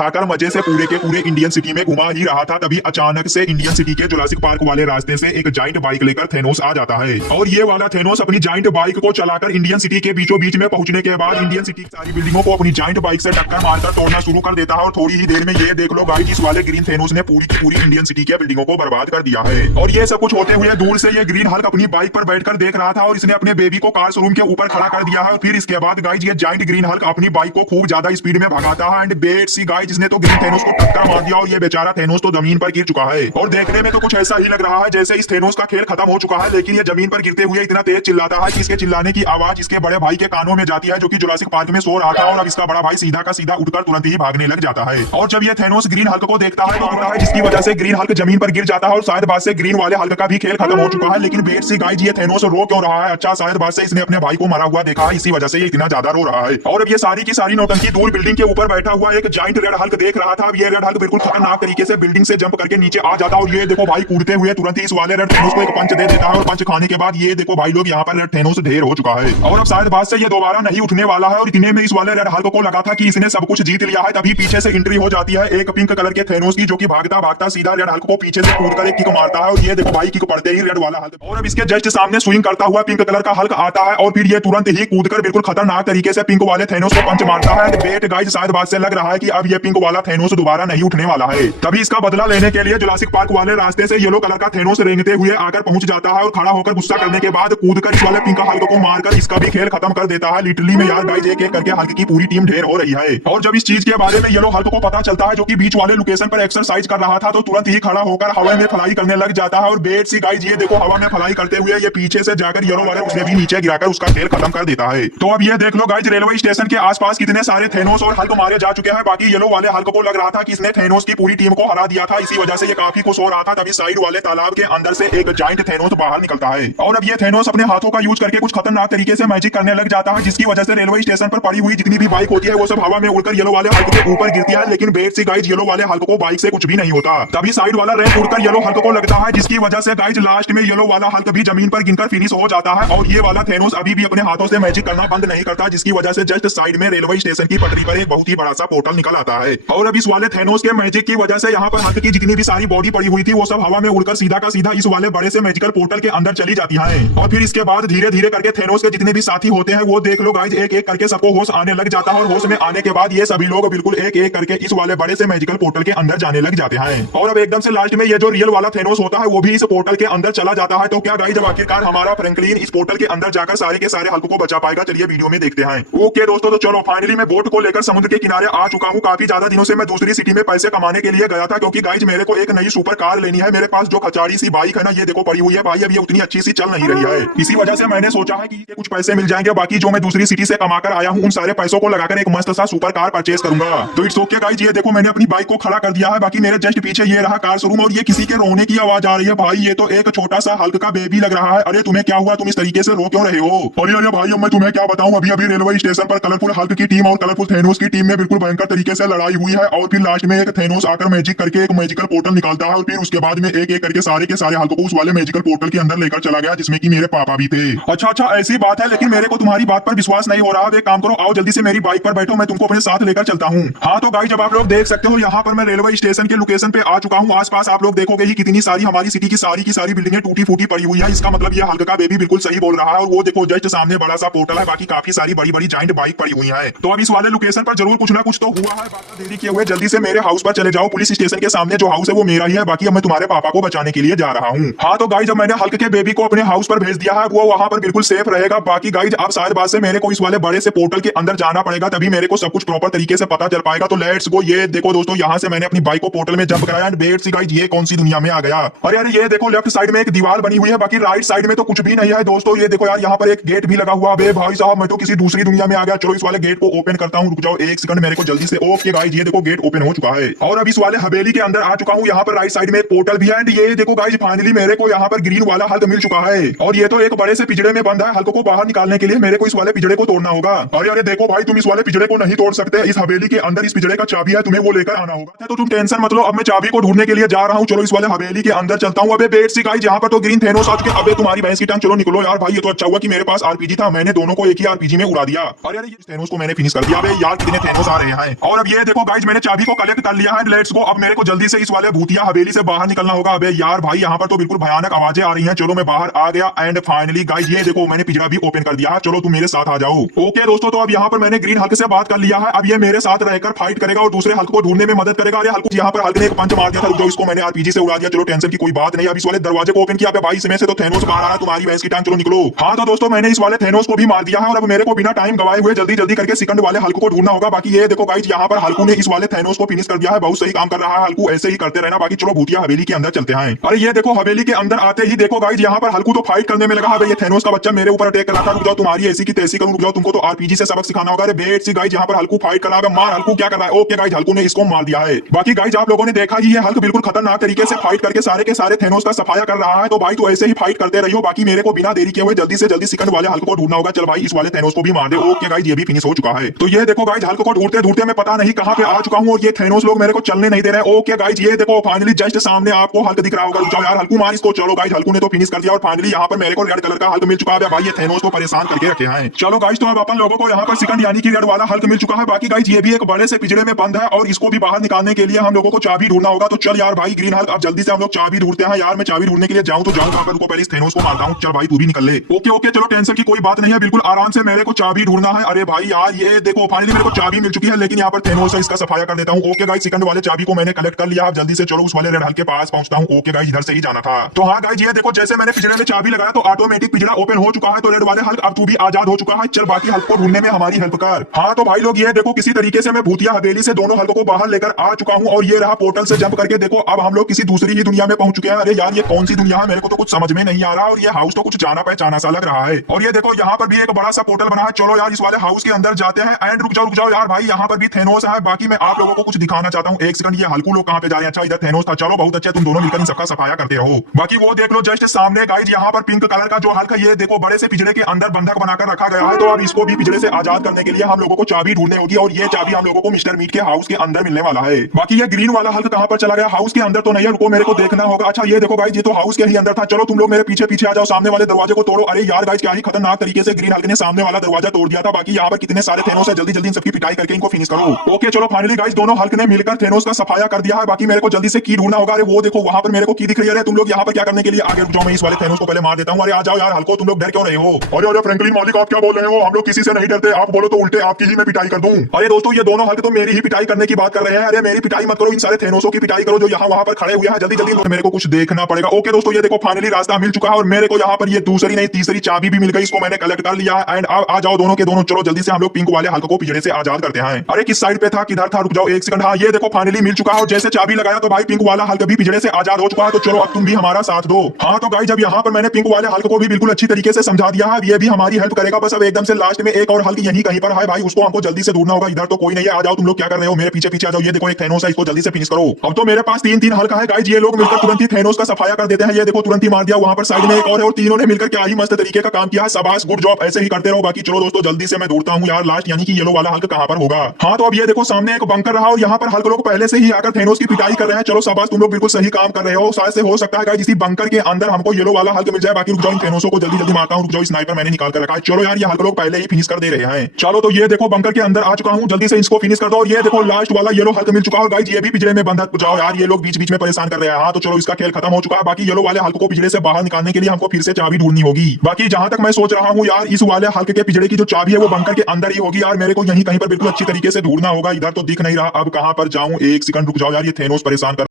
उठाकर मजे से पूरे के पूरे इंडियन सिटी में घुमा ही रहा था, तभी अचानक से इंडियन सिटी के जुरासिक पार्क वाले रास्ते से एक जाइंट बाइक लेकर थेनोस आ जाता है। और ये वाला थेनोस अपनी जाइंट बाइक को चलाकर इंडियन सिटी के बीचों बीच में पहुंचने के बाद इंडियन सिटी की सारी बिल्डिंगों को अपनी जाइंट बाइक से टक्कर मारकर तोड़ना शुरू कर देता है। और थोड़ी ही देर में ये देख लो गाइस, इस वाले ग्रीन थेनोस ने पूरी की पूरी इंडियन सिटी के बिल्डिंगों को बर्बाद कर दिया है। और ये सब कुछ होते हुए दूर से ये ग्रीन हल्क अपनी बाइक पर बैठकर देख रहा था और इसने अपने बेबी को कार शोरूम के ऊपर खड़ा कर दिया है। और फिर इसके बाद गाइस ये जाइंट ग्रीन हल्क अपनी बाइक को खूब ज्यादा स्पीड में भगाता है एंड बेट सी गाइस, इसने तो ग्रीन थेनोस को टक्कर मार दिया और ये बेचारा थेनोस तो जमीन पर गिर चुका है। और देखने में तो कुछ ऐसा ही लग रहा है जैसे इस थेनोस का खेल खत्म हो चुका है, लेकिन ये जमीन पर गिरते हुए इतना तेज चिल्लाता है कि इसके चिल्लाने की आवाज इसके बड़े भाई के कानों में जाती है, जो कि जुरासिक पार्क में सो रहा था। और अब इसका बड़ा भाई सीधा का सीधा उठकर तुरंत ही भागने लग जाता है। और जब ये थेनोस ग्रीन हल्क को देखता है तो कहता है, जिसकी वजह से ग्रीन हल्क जमीन पर गिर जाता है और शायद बाद से ग्रीन वाले हल्क का भी खेल खत्म हो चुका है। लेकिन वेट सी गाइस, ये थेनोस रो क्यों रहा है? अच्छा, शायद बाद से इसने अपने भाई को मरा हुआ देखा है, इसी वजह से ये इतना ज्यादा रो रहा है। और अब ये सारी की सारी नौटंकी दूर बिल्डिंग के ऊपर बैठा हुआ एक जाइंट रेड हल्क देख रहा था। अब ये रेड हल्क बिल्कुल खतरनाक तरीके से बिल्डिंग से जंप करके नीचे आ जाता है और ये देखो भाई कूदते हुए तुरंत ही इस वाले रेड थेनोस को एक पंच दे देता है। और पंच खाने के बाद ये देखो भाई लोग, यहाँ पर रेड थेनोस ढेर हो चुका है और अब शायद बाद से ये दोबारा नहीं उठने वाला है। और इतने में इस वाले रेड हल्क को लगा था कि इसने सब कुछ जीत लिया है, तभी पीछे से एंट्री हो जाती है एक पिंक कलर के थेनोस की, जो कि भागता भागता सीधा रेड हल्क को पीछे से कूदकर एक किक मारता है। और ये देखो भाई किक पड़ते ही रेड वाला हल्क, और अब इसके जस्ट सामने स्विंग करता हुआ पिंक कलर का हल्क आता है और फिर ये तुरंत ही कूदकर बिल्कुल खतरनाक तरीके से पिंक वाले थेनोस को पंच मारता है। वेट गाइस, शायद बाद से लग रहा है कि अब ये पिंक वाला थेनोस दोबारा नहीं उठने वाला है। तभी इसका बदला लेने के लिए जुरासिक पार्क वाले रास्ते से येलो कलर का थेनोस रेंगते हुए आकर पहुंच जाता है और खड़ा होकर गुस्सा करने के बाद कूदकर इस वाले पिंक हल्क को मारकर इसका भी खेल खत्म कर देता है। लिटरली में यार गाइस, एक एक करके हल्क की पूरी टीम ढेर हो रही है। और जब इस चीज के बारे में येलो हल्क को पता चलता है, जो कि बीच वाले लोकेशन पर एक्सरसाइज कर रहा था, तो तुरंत ही खड़ा होकर हवा में फ्लाई करने लग जाता है। और बेट सी गाइस, ये देखो हवा में फ्लाई करते हुए ये पीछे से जाकर येलो वाले उसे भी नीचे गिराकर उसका खेल खत्म कर देता है। तो अब ये देख लो गाइस, रेलवे स्टेशन के आसपास कितने सारे थेनोस और हल्क मारे जा चुके हैं। बाकी येलो वाले हल्क को लग रहा था कि इसने थेनोस की पूरी टीम को हरा दिया था, इसी वजह से ये काफी खुश हो रहा था। तभी साइड वाले तालाब के अंदर से एक जाइंट थेनोस बाहर निकलता है और अब ये थेनोस अपने हाथों का यूज करके कुछ खतरनाक तरीके से मैजिक करने लग जाता है, जिसकी वजह से रेलवे स्टेशन पर पड़ी हुई जितनी भी बाइक होती है वो सब हवा में उड़कर येलो वाले हल्क के ऊपर गिरती है। लेकिन बेट सी गाइस, येलो वाले हल्क को बाइक से कुछ भी नहीं होता। तभी साइड वाला रैंप उड़कर येलो हल्क को लगता है, जिसकी वजह से गाइस लास्ट में येलो वाला हल्क भी जमीन पर गिरकर फिनिश हो जाता है। और ये वाला थेनोस अभी भी अपने हाथों से मैजिक करना बंद नहीं करता, जिसकी वजह से जस्ट साइड में रेलवे स्टेशन की पटरी पर एक बहुत ही बड़ा सा पोर्टल निकल आता है। और अब इस वाले थेनोस के मैजिक की वजह से यहाँ पर हल्क की जितनी भी सारी बॉडी पड़ी हुई थी वो सब हवा में उड़कर सीधा का सीधा इस वाले बड़े से मैजिकल पोर्टल के अंदर चली जाती है। और फिर इसके बाद धीरे धीरे करके थेनोस के जितने भी साथी होते हैं वो देख लो गाइस, एक एक करके सबको होश आने लग जाता है। और होश में आने के बाद ये सभी लोग बिल्कुल एक एक करके इस वाले बड़े से मैजिकल पोर्टल के अंदर जाने लग जाते हैं। और अब एकदम से लास्ट में ये जो रियल वाला थेनोस होता है वो भी इस पोर्टल के अंदर चला जाता है। तो क्या गाइस, जब आखिरकार हमारा फ्रैंकलिन इस पोर्टल के अंदर जाकर सारे के सारे हल्क को बचा पाएगा? चलिए वीडियो में देखते हैं। ओके दोस्तों, तो चलो फाइनली मैं बोट को लेकर समुद्र के किनारे आ चुका हूँ। काफी ज्यादा दिनों से मैं दूसरी सिटी में पैसे कमाने के लिए गया था, क्योंकि गाइस मेरे को एक नई सुपर कार लेनी है। मेरे पास जो खचाड़ी सी बाइक है ना, ये देखो पड़ी हुई है भाई, अब ये उतनी अच्छी सी चल नहीं रही है। इसी वजह से मैंने सोचा है कि कुछ पैसे मिल जाएंगे, बाकी जो मैं दूसरी सिटी से कमाकर आया हूँ उन सारे पैसों को लगाकर एक मस्त सा सुपर कार परचेज करूंगा। तो इट्स ओके गाइस, ये देखो मैंने अपनी बाइक को खड़ा कर दिया है। बाकी मेरे जस्ट पीछे ये रहा कार शोरूम और ये किसी के रोने की आवाज आ रही है भाई। ये तो एक छोटा सा हल्क का बेबी लग रहा है। अरे तुम्हें क्या हुआ? तुम इस तरीके से रो क्यों रहे हो? अरे अरे भाई, अब मैं तुम्हें क्या बताऊं, अभी अभी रेलवे स्टेशन पर कलरफुल हल्क की टीम और कलरफुल थेनोस की टीम में बिल्कुल भयंकर तरीके से लड़ाई हुई है। और फिर लास्ट में एक थेनोस आकर मैजिक करके एक मैजिकल पोर्टल निकालता है और फिर उसके बाद में एक एक करके सारे के सारे हल्क को उस वाले मैजिकल पोर्टल के अंदर लेकर चला गया, जिसमें कि मेरे पापा भी थे। अच्छा, ऐसी बात है, लेकिन मेरे को तुम्हारी बात पर विश्वास नहीं हो रहा। एक काम करो, आओ जल्दी से मेरी बाइक पर बैठो, मैं तुमको अपने साथ लेकर चलता हूँ। हाँ तो गाइस, जब आप लोग देख सकते हो यहाँ पर मैं रेलवे स्टेशन के लोकेशन पे आ चुका हूँ। आसपास आप लोग देखोगे ही कितनी सारी हमारी सिटी की सारी बिल्डिंगें टूटी फूटी पड़ी हुई है। इसका मतलब ये हल्क का बेबी बिल्कुल सही बोल रहा है। और वो देखो जस्ट सामने बड़ा सा पोर्टल है, बाकी काफी सारी बड़ी बड़ी जाइंट बाइक पड़ी हुई है। तो अब इस वाले लोकेशन पर जरूर कुछ ना कुछ तो हुआ है। बात देरी किए हुए जल्दी से मेरे हाउस पर चले जाओ। पुलिस स्टेशन के सामने जो हाउस है वो मेरा ही है। बाकी अब मैं तुम्हारे पापा को बचाने के लिए जा रहा हूँ। हाँ तो गाइस, जब मैंने हल्क के बेबी को अपने हाउस पर भेज दिया है, वो वहां पर बिल्कुल सेफ रहेगा। बाकी गाइस, अब शायद बाद से मेरे को इस वाले बड़े से पोर्टल के अंदर जाना पड़ेगा, तभी मेरे को सब कुछ प्रॉपर तरीके से पता चल पाएगा। तो लेट्स गो। ये देखो दोस्तों, यहाँ से मैंने अपनी बाइक को पोर्टल में जंप कराया एंड वेट सी गाइस, ये कौन सी दुनिया में आ गया। अरे अरे, ये देखो लेफ्ट साइड में एक दीवार बनी हुई है, बाकी राइट साइड में तो कुछ भी नहीं है दोस्तों। ये देखो यार, यहाँ पर एक गेट भी लगा हुआ है। भाई साहब, मैं तो किसी दूसरी दुनिया में आ गया। चलो इस वाले गेट को ओपन करता हूँ, रुक जाओ एक सेकंड मेरे को जल्दी से। ओके गाइस, ये देखो गेट ओपन हो चुका है और अब इस वाले हवेली के अंदर आ चुका हूँ। यहाँ पर राइट साइड में एक पोर्टल भी है एंड ये देखो गाइस, फाइनली मेरे को यहाँ पर ग्रीन वाला हल्क मिल चुका है। और ये तो एक बड़े से पिंजरे में बंद है। हल्क को बाहर निकालने के लिए मेरे को इस वाले पिंजरे को तोड़ना होगा। अरे अरे देखो भाई, तुम इस वाले पिंजरे को नहीं तोड़ सकते। इस हवेली के अंदर इस पिंजरे का चाबी है, तुम्हें वो लेकर आना होगा। तो तुम टेंशन मत लो, अब मैं चाबी को ढूंढने के लिए जा रहा हूँ। चलो इस वाले हवेली के अंदर चलता हूँ। अबे बेट सी गाइस, यहाँ पर तो ग्रीन थेनोस आ चुके। अबे तुम्हारी भैंस की टांग, चलो निकलो यार भाई। ये तो अच्छा हुआ कि मेरे पास आरपीजी था, मैंने दोनों को एक ही आरपीजी में उड़ा दिया। अरे अरे, इस थेनोस को मैंने फिनिश कर दिया। अबे यार, कितने थेनोस आ रहे हैं। और अब ये देखो गाइज मैंने चाबी को कलेक्ट कर लिया है। Let's go. अब मेरे को जल्दी से इस वाले भूतिया हवेली से बाहर निकलना होगा। अबे यार भाई यहाँ पर तो बिल्कुल भयानक आवाजें आ रही हैं। चलो मैं बाहर आ गया एंड फाइनली गाइज ये देखो मैंने पिंजरा भी ओपन कर दिया है। चलो तुम मेरे साथ आ जाओ। ओके दोस्तों, तो अब यहाँ पर मैंने ग्रीन हल्क से बात कर लिया है। अब ये मेरे साथ रहकर फाइट करेगा और दूसरे हल्क को ढूंढने में मदद करेगा। अरे हल्क यहाँ पर हल्क ने एक पंच मार दिया था, जो इसको मैंने आरपीजी से उड़ा दिया। चलो टेंशन की कोई बात नहीं। अब इस वाले दरवाजे को ओपन किया भाई, इसमें से तो थेनोस बाहर आ रहा है। तुम्हारी भैंस की टांग, चलो निकलो। हाँ तो दोस्तों मैंने इस वाले थेनोस को भी मार दिया है और अब मेरे को बिना टाइम गवाए हुए जल्दी जल्दी करके सेकंड वाले हल्क को ढूंढना होगा। बाकी ये देखो गाइस यहाँ पर हल्कू ने इस वाले थेनोस को फिनिश कर दिया है। बहुत सही काम कर रहा है हल्कू, ऐसे ही करते रहना। बाकी चलो भूतिया हवेली के अंदर चलते हैं। अरे ये देखो हवेली के अंदर आते ही देखो गाइस यहाँ पर हल्कू तो फाइट करने में लगा है। ये थेनोस का बच्चा मेरे ऊपर अटैक कर रहा था। रुक जाओ, तुम्हारी ऐसी की तैसी करूं। रुक जाओ, तुमको तो आरपीजी से सबक सिखाना होगा। अरे बेट सी गाइस यहाँ पर हल्कू फाइट कर रहा है। मार हल्कू, क्या कर रहा है? ओके गाइस हल्कू ने इसको मार दिया है। बाकी गाइस आप लोगों ने देखा ही ये हल्क बिल्कुल खतरनाक तरीके से फाइट करके सारे के सारे थेनोस का सफाया कर रहा है। तो भाई तो ऐसे ही फाइट करते रहियो। बाकी मेरे को बिना देरी किए हुए जल्दी से जल्दी सेकंड वाले हल्क को ढूंढना होगा। चल भाई इस वाले थेनोस को भी मार दे। ओके गाइस ये भी फिनिश हो चुका है। तो ये देखो गाइस हल्क को ढूंढते ढूंढते मैं पता नहीं कहां पे आ चुका हूं और ये थेनोस लोग मेरे को चलने नहीं दे रहे। ओके गाइस ये देखो फाइनली जस्ट सामने आपको हल्क दिख रहा होगा। जाओ यार हल्कू मार इसको। चलो गाइस हल्कू ने तो फिनिश कर दिया और फाइनली यहाँ पर मेरे को रेड कलर का हल्क मिल चुका है। भाई ये थेनोस को परेशान करके रखे हैं। चलो गाइस तो अब अपन लोगों को यहाँ पर सेकंड यानी कि रेड वाला हल्क मिल चुका है। बाकी गाइस ये भी एक बड़े से पिंजरे में बंद है और इसको भी बाहर निकालने के लिए हम लोगों को चाबी ढूंढना होगा। तो चल यार भाई ग्रीन हल्क अब जल्दी से हम लोग चाबी ढूंढते हैं। यार मैं चाबी ढूंढने के लिए जाऊं तो जाऊं कहां पर? रुको पहले इस थेनोस को मारता हूं। चल भाई तू भी निकल ले। ओके ओके चलो टेंशन की कोई बात नहीं है, बिल्कुल आराम से मेरे को चाबी ढूंढना है। अरे भाई यार ये देखो फाइनली मेरे को चाबी मिल चुकी है, लेकिन यहाँ पर थेनोस है इसका सफाया कर देता हूँ। ओके गाइस सेकंड वाले चाबी को मैंने कलेक्ट कर लिया। अब जल्दी से चलो उस वाले रेड हल्क के पास पहुंचता हूँ। ओके गाइस इधर से ही जाना था। तो हाँ गाइस ये देखो जैसे मैंने पिंजरे में चाबी लगाया तो ऑटोमेटिक पिंजरा ओपन हो चुका है। तो रेड वाले हल्क अब तू भी आजाद हो चुका है। चल बाकी हल्क को ढूंढने में हमारी हेल्प कर। हाँ तो भाई लोग ये देखो किसी तरीके से मैं भूतिया हवेली से दोनों हल्कों को बाहर लेकर आ चुका हूँ और ये रहा पोर्टल से जंप करके देखो अब हम लोग किसी दूसरी ही दुनिया में पहुंच चुके हैं। अरे यार ये कौन सी दुनिया है मेरे को तो कुछ समझ में नहीं आ रहा और ये हाउस तो कुछ जाना पहचाना सा लग रहा है। और ये देखो यहाँ पर भी एक बड़ा सा पोर्टल बना है। चलो यार इस वाले हाउस के अंदर जाते हैं। एंड रुक जाओ यार भाई यहाँ पर भी थेनोस है। बाकी मैं आप लोगों को कुछ दिखाना चाहता हूँ। एक सेकंड, ये हल्कू लोग कहाँ पे जा रहे हैं? अच्छा इधर थेनोस था। चलो बहुत अच्छा, तुम दोनों मिलकर इन सबका सफाया करते रहो। बाकी वो देख लो जस्ट सामने गाइस यहाँ पर पिंक कलर का जो हल्क है ये देखो बड़े से पिंजरे के अंदर बंधक बनाकर रखा गया है। तो अब इसको भी पिंजरे से आजाद करने के लिए हम लोगों को चाबी ढूंढनी होगी और ये चाबी हम लोगों को मिस्टर मीट के हाउस के अंदर मिलने वाला है। बाकी ये ग्रीन वाला हल्क कहाँ पर चला गया? हाउस के अंदर तो नहीं है, रुको मेरे को देखना होगा। अच्छा ये देखो गाइस ये तो हाउस के ही अंदर था। चलो तुम लोग मेरे पीछे पीछे आ जाओ, सामने वाले दरवाजे को तोड़ो। अरे यार गाइस क्या ही खतरनाक तरीके से ग्रीन हल्क ने सामने वाला दरवाजा तोड़ दिया था। बाकी यहाँ पर कितने सारे थेनोस है, जल्दी जल्दी इन सबकी पिटाई करके इनको फिनिश करो। ओके चलो फाइनली गाइस दोनों हल्क ने मिलकर थेनोस का सफाया कर दिया है। बाकी मेरे को जल्दी से की ढूंढना होगा। अरे वो देखो वहां पर मेरे को की दिख रही है। तुम लोग यहाँ पर क्या करने के लिए आगे? रुक जाओ मैं इस वाले थेनोस को पहले मार देता हूँ। अरे आ जाओ यार हल्को, तुम लोग डर क्यों रहे हो? अरे फ्रैंकलिन मौलिक आप क्या बोल रहे हो? हम लोग किसी से नहीं डरते, आप बोलो तो उल्टे आपकी ही मैं पिटाई कर दूं। अरे दोस्तों ये दोनों हल्क तो मेरी ही पिटाई करने की बात कर रहे हैं। अरे मेरी पिटाई मत करो, इन सारे थेनोसों की पिटाई करो जो यहाँ वहां पर खड़े हुए हैं। जल्दी जल्दी मेरे को कुछ देखना पड़ेगा। ओके दोस्तों ये देखो फाइनली रास्ता मिल चुका है और मेरे को यहाँ पर ये दूसरी नहीं तीसरी चाबी भी मिल गई। इसको मैंने कलेक्ट कर लिया है एंड अब आ जाओ दोनों के दोनों। चलो जल्दी से हम लोग पिंक वाले हल्क को पिंजरे से आजाद करते हैं। अरे किस साइड पे था, किधर था? रुक जाओ एक सेकंड। हाँ ये देखो फाइनली मिल चुका है और जैसे चाबी लगाया तो भाई पिंक वाला हल्क भी पिंजरे से आजाद हो चुका है। तो चलो अब तुम भी हमारा साथ दो। हाँ तो गाइस जब यहाँ पर मैंने पिंक वाले हल्क को भी बिल्कुल अच्छी तरीके से समझा दिया है, ये भी हमारी हेल्प करेगा। बस अब एकदम से लास्ट में एक और हल्क यहीं कहीं पर है भाई, उसको हमको जल्दी से ढूंढना होगा। इधर तो कोई नहीं है, आ जाओ तुम लोग क्या कर रहे हो? मेरे पीछे पीछे आ जाओ। ये देखो एक थेनोस है, इसको जल्दी से फिनिश करो। अब तो मेरे पास तीन तीन हल्क है गाइस, ये लोग मिलकर तुरंत ही थेनोस का सफाया कर देते हैं। ये देखो तुरंत ही मार दिया। वहां पर साइड में एक और है और तीनों ने मिलकर क्या ही मस्त तरीके का काम किया है। शाबाश, गुड जॉब, ऐसे ही करते रहो। बाकी चलो दोस्तों जल्दी से मैं ढूंढता हूँ यार लास्ट यानी कि येलो वाला हल्क कहां पर होगा। हाँ तो अब ये देखो सामने एक बंकर रहा और यहाँ पर हल्क लोग पहले से ही आकर थेनोस की पिटाई कर रहे हैं। चलो शाबाश, तुम लोग बिल्कुल सही काम कर रहे हो। शायद से हो सकता है गाइस इसी बंकर के अंदर हमको येलो वाला हल्क मिल जाए। बाकी रुक जाओ इन थेनोसों को जल्दी जल्दी मारता हूँ। रुक जाओ स्नाइपर मैंने निकाल कर रखा है। चलो यार ये हल्क लोग पहले ही फिनिश कर दे रहे हैं। चलो तो ये देखो बंकर के अंदर आ चुका हूँ, जल्दी से इसको फिनिश कर दो। और ये देखो लास्ट वाला येलो हल्क मिल चुका है और गाइस ये भी पिंजरे में बंद है। जाओ यार ये लोग बीच बीच में परेशान कर रहे हैं। हाँ तो चलो इसका खेल खत्म हो चुका है। बाकी येलो वाले हल्क को पिंजरे से बाहर निकालने के लिए हमको फिर से चाबी ढूंढनी होगी। बाकी जहां तक मैं सोच रहा हूँ यार इस वाले हल्क के पिंजरे की जो चाबी है वो बंकर के अंदर ही होगी। यार मेरे को यहीं कहीं पर बिल्कुल अच्छी तरीके से ढूंढना होगा। इधर तो दिख नहीं रहा, अब कहां पर जाऊं? एक सेकंड रुक जाओ यार, ये थेनोस परेशान कर